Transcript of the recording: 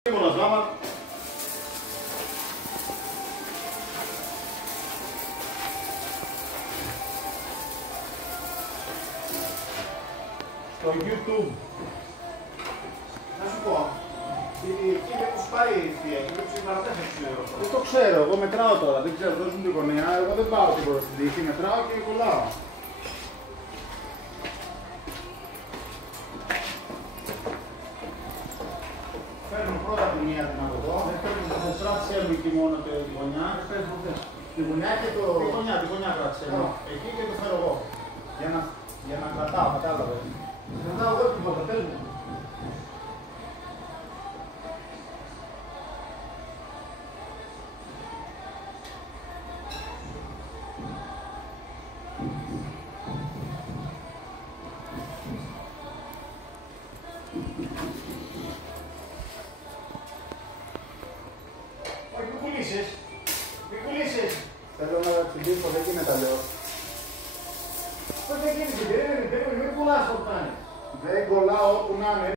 Στο YouTube. Να σου πω, εκεί δεν τους πάει η θεία, εκεί δεν τους είπα 4 ευρώ. Δεν το ξέρω, εγώ μετράω τώρα, δεν ξέρω, δώσουν την γωνία, εγώ δεν πάω τίποτα στην τύχη, μετράω και κολλάω. Παίρνω πρώτα τη μία την από εδώ, δεν κράτησε μου εκεί μόνο τη γωνιά, τη γωνιά και το... Τη γωνιά κράτησε μου, εκεί και το φέρω εγώ, για να κρατάω, κατάλαβες. Κρατάω εγώ την πόρτα, πες μου. Όχι, μη πουλήσεις. Θέλω να τσιμπήσω, δεν γίνεται αλλιώς. Όχι, δεν γίνεται, μην πουλάς όπου να είναι. Δεν κολλάω όπου να είναι.